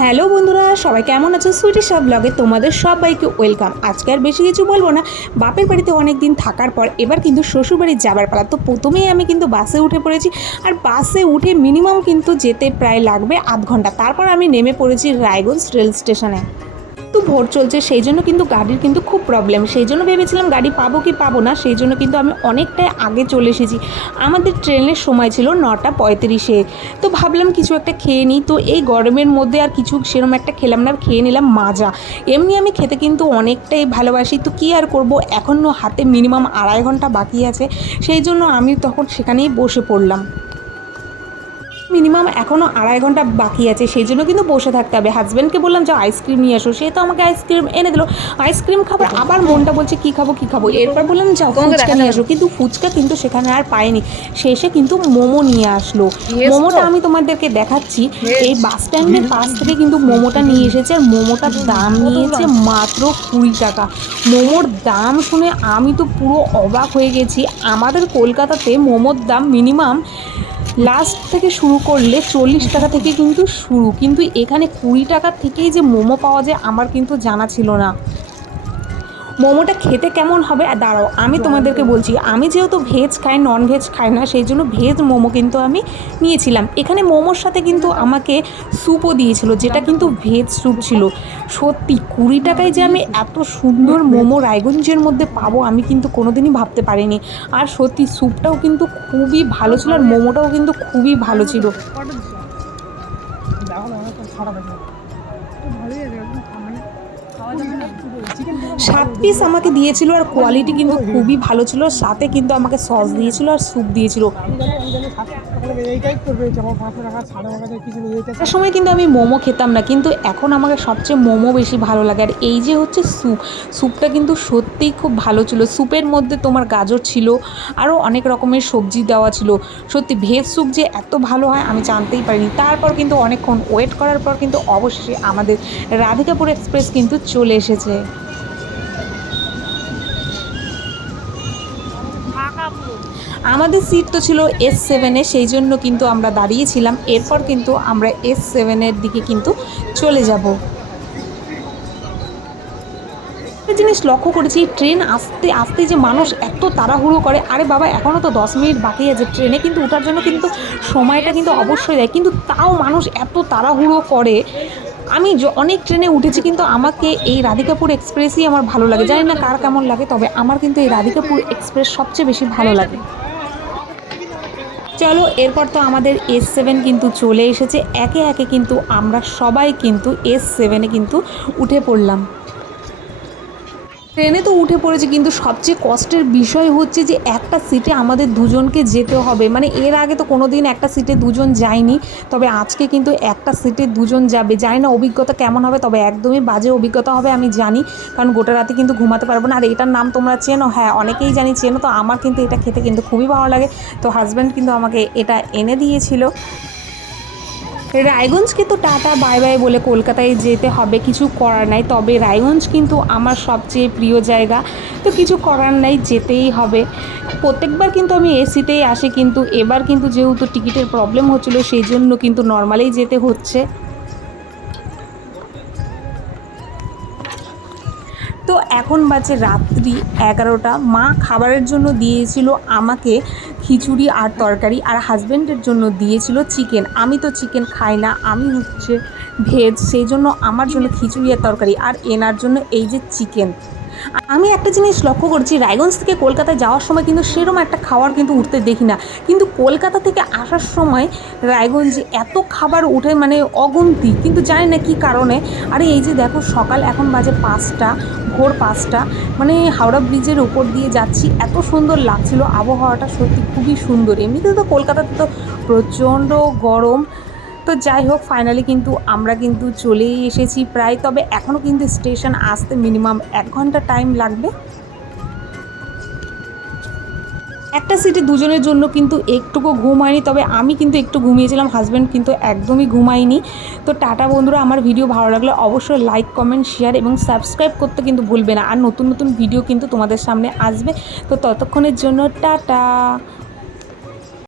Hello বন্ধুরা, সবাই কেমন আছো? সুইটি সব ব্লগে তোমাদের সবাইকে ওয়েলকাম। আজকে আর বেশি কিছু বলবো না। বাপের বাড়িতে অনেক দিন থাকার পর এবার কিন্তু শ্বশুরবাড়ি যাবার পালা। তো প্রথমেই আমি কিন্তু বাসে উঠে পড়েছি, আর বাসে উঠে মিনিমাম কিন্তু যেতে প্রায় লাগবে আধ ঘন্টা। তারপর আমি নেমে পড়েছি রায়গঞ্জ রেল স্টেশনে। তো ভোর চলছে, সেই জন্য কিন্তু গাড়ির কিন্তু খুব প্রবলেম। সেই জন্য ভেবেছিলাম গাড়ি পাবো কি পাবো না, সেই জন্য কিন্তু আমি অনেকটাই আগে চলে এসেছি। আমাদের ট্রেনের সময় ছিল 9:35। তো ভাবলাম কিছু একটা খেয়ে নিই। তো এই গরমের মধ্যে আর কিছু সেরকম একটা খেলাম না, খেয়ে নিলাম মাজা। এমনি আমি খেতে কিন্তু অনেকটাই ভালোবাসি, তো কী আর করব, এখনও হাতে মিনিমাম 2.5 ঘন্টা বাকি আছে। সেই জন্য আমি তখন সেখানেই বসে পড়লাম। মিনিমাম এখনও 2.5 ঘন্টা বাকি আছে, সেই জন্য কিন্তু বসে থাকতে হবে। হাজব্যান্ডকে বললাম যে আইসক্রিম নিয়ে আসো, সে তো আমাকে আইসক্রিম এনে দিল। আইসক্রিম খাবার আবার মনটা বলছে কী খাবো কী খাবো। এরপর বললাম যাও ফুচকা নিয়ে আসো, কিন্তু ফুচকা কিন্তু সেখানে আর পাইনি। শেষে কিন্তু মোমো নিয়ে আসলো। মোমোটা আমি তোমাদেরকে দেখাচ্ছি। এই বাস স্ট্যান্ডের পাশ থেকে কিন্তু মোমোটা নিয়ে এসেছে, আর মোমোটার দাম নিয়েছে মাত্র 20 টাকা। মোমোর দাম শুনে আমি তো পুরো অবাক হয়ে গেছি। আমাদের কলকাতাতে মোমোর দাম মিনিমাম লাস্ট থেকে শুরু করলে 40 টাকা থেকে কিন্তু শুরু, কিন্তু এখানে 20 টাকার থেকেই যে মোমো পাওয়া যায় আমার কিন্তু জানা ছিল না। মোমোটা খেতে কেমন হবে আর দাঁড়াও আমি তোমাদেরকে বলছি। আমি যেহেতু ভেজ খাই, নন ভেজ খাই না, সেই জন্য ভেজ মোমো কিন্তু আমি নিয়েছিলাম। এখানে মোমোর সাথে কিন্তু আমাকে স্যুপও দিয়েছিল, যেটা কিন্তু ভেজ স্যুপ ছিল। সত্যি 20 টাকায় যে আমি এত সুন্দর মোমো রায়গঞ্জের মধ্যে পাবো আমি কিন্তু কোনোদিনই ভাবতে পারিনি। আর সত্যি স্যুপটাও কিন্তু খুবই ভালো ছিল, আর মোমোটাও কিন্তু খুবই ভালো ছিল। 7 পিস আমাকে দিয়েছিল, আর কোয়ালিটি কিন্তু খুবই ভালো ছিল। সাথে কিন্তু আমাকে সস দিয়েছিল আর স্যুপ দিয়েছিল। একটা সময় কিন্তু আমি মোমো খেতাম না, কিন্তু এখন আমাকে সবচেয়ে মোমো বেশি ভালো লাগে। আর এই যে হচ্ছে স্যুপ, স্যুপটা কিন্তু সত্যিই খুব ভালো ছিল। স্যুপের মধ্যে তোমার গাজর ছিল, আরও অনেক রকমের সবজি দেওয়া ছিল। সত্যি ভেজ স্যুপ যে এত ভালো হয় আমি জানতেই পারিনি। তারপর কিন্তু অনেকক্ষণ ওয়েট করার পর কিন্তু অবশেষে আমাদের রাধিকাপুর এক্সপ্রেস কিন্তু চলে এসেছে। আমাদের সিট তো ছিল S7-এ, সেই জন্য কিন্তু আমরা দাঁড়িয়েছিলাম। এরপর কিন্তু আমরা S7-এর দিকে কিন্তু চলে যাব। একটা জিনিস লক্ষ্য করেছি, ট্রেন আসতে আসতে যে মানুষ এত তাড়াহুড়ো করে। আরে বাবা, এখনও তো 10 মিনিট বাকি আছে। ট্রেনে কিন্তু ওঠার জন্য কিন্তু সময়টা কিন্তু অবশ্যই দেয়, কিন্তু তাও মানুষ এত তাড়াহুড়ো করে। আমি অনেক ট্রেনে উঠেছি, কিন্তু আমাকে এই রাধিকাপুর এক্সপ্রেসই আমার ভালো লাগে। জানি না কার কেমন লাগে, তবে আমার কিন্তু এই রাধিকাপুর এক্সপ্রেস সবচেয়ে বেশি ভালো লাগে। চলো, এরপর তো আমাদের S7 কিন্তু চলে এসেছে। একে একে কিন্তু আমরা সবাই কিন্তু S7-এ কিন্তু উঠে পড়লাম। ট্রেনে তো উঠে পড়েছি, কিন্তু সবচেয়ে কষ্টের বিষয় হচ্ছে যে একটা সিটে আমাদের দুজনকে যেতে হবে। মানে এর আগে তো কোনো দিন একটা সিটে দুজন যায়নি, তবে আজকে কিন্তু একটা সিটে দুজন যাবে। জানি না অভিজ্ঞতা কেমন হবে, তবে একদমই বাজে অভিজ্ঞতা হবে আমি জানি, কারণ গোটা রাতে কিন্তু ঘুমাতে পারবো না। আর এটার নাম তোমরা চেনো? হ্যাঁ, অনেকেই জানি চেনো। তো আমার কিন্তু এটা খেতে কিন্তু খুবই ভালো লাগে। তো হাজব্যান্ড কিন্তু আমাকে এটা এনে দিয়েছিল। রায়গঞ্জকে তো টাটা বাই বাই বলে কলকাতায় যেতে হবে, কিছু করার নাই। তবে রায়গঞ্জ কিন্তু আমার সবচেয়ে প্রিয় জায়গা, তো কিছু করার নাই, যেতেই হবে। প্রত্যেকবার কিন্তু আমি এসিতেই আসি, কিন্তু এবার কিন্তু যেহেতু টিকিটের প্রবলেম হচ্ছিলো, সেই জন্য কিন্তু নর্মালেই যেতে হচ্ছে। তো এখন বাজে রাত্রি 11টা। মা খাবারের জন্য দিয়েছিল আমাকে খিচুড়ি আর তরকারি, আর হাজব্যান্ডের জন্য দিয়েছিল চিকেন। আমি তো চিকেন খাই না, আমি হচ্ছে ভেজ, সেই জন্য আমার জন্য খিচুড়ি আর তরকারি, আর এনার জন্য এই যে চিকেন। আমি একটা জিনিস লক্ষ্য করছি, রায়গঞ্জ থেকে কলকাতায় যাওয়ার সময় কিন্তু সেরকম একটা খাবার কিন্তু উঠতে দেখি না, কিন্তু কলকাতা থেকে আসার সময় রায়গঞ্জে এত খাবার উঠে, মানে অগুন্তি, কিন্তু জানি না কী কারণে। আরে এই যে দেখো, সকাল এখন বাজে 5টা, ভোর 5টা, মানে হাওড়া ব্রিজের ওপর দিয়ে যাচ্ছি, এত সুন্দর লাগছিল। আবহাওয়াটা সত্যি খুবই সুন্দর। এমনিতে তো কলকাতাতে তো প্রচণ্ড গরম। তো যাই হোক, ফাইনালি কিন্তু আমরা কিন্তু চলেই এসেছি প্রায়। তবে এখনও কিন্তু স্টেশন আসতে মিনিমাম 1 ঘন্টা টাইম লাগবে। একটা সিটে দুজনের জন্য কিন্তু একটুকু ঘুম হয়নি, তবে আমি কিন্তু একটু ঘুমিয়েছিলাম, হাজব্যান্ড কিন্তু একদমই ঘুমায়নি। তো টাটা বন্ধুরা, আমার ভিডিও ভালো লাগলে অবশ্যই লাইক, কমেন্ট, শেয়ার এবং সাবস্ক্রাইব করতে কিন্তু ভুলবে না। আর নতুন নতুন ভিডিও কিন্তু তোমাদের সামনে আসবে। তো ততক্ষণের জন্য টাটা।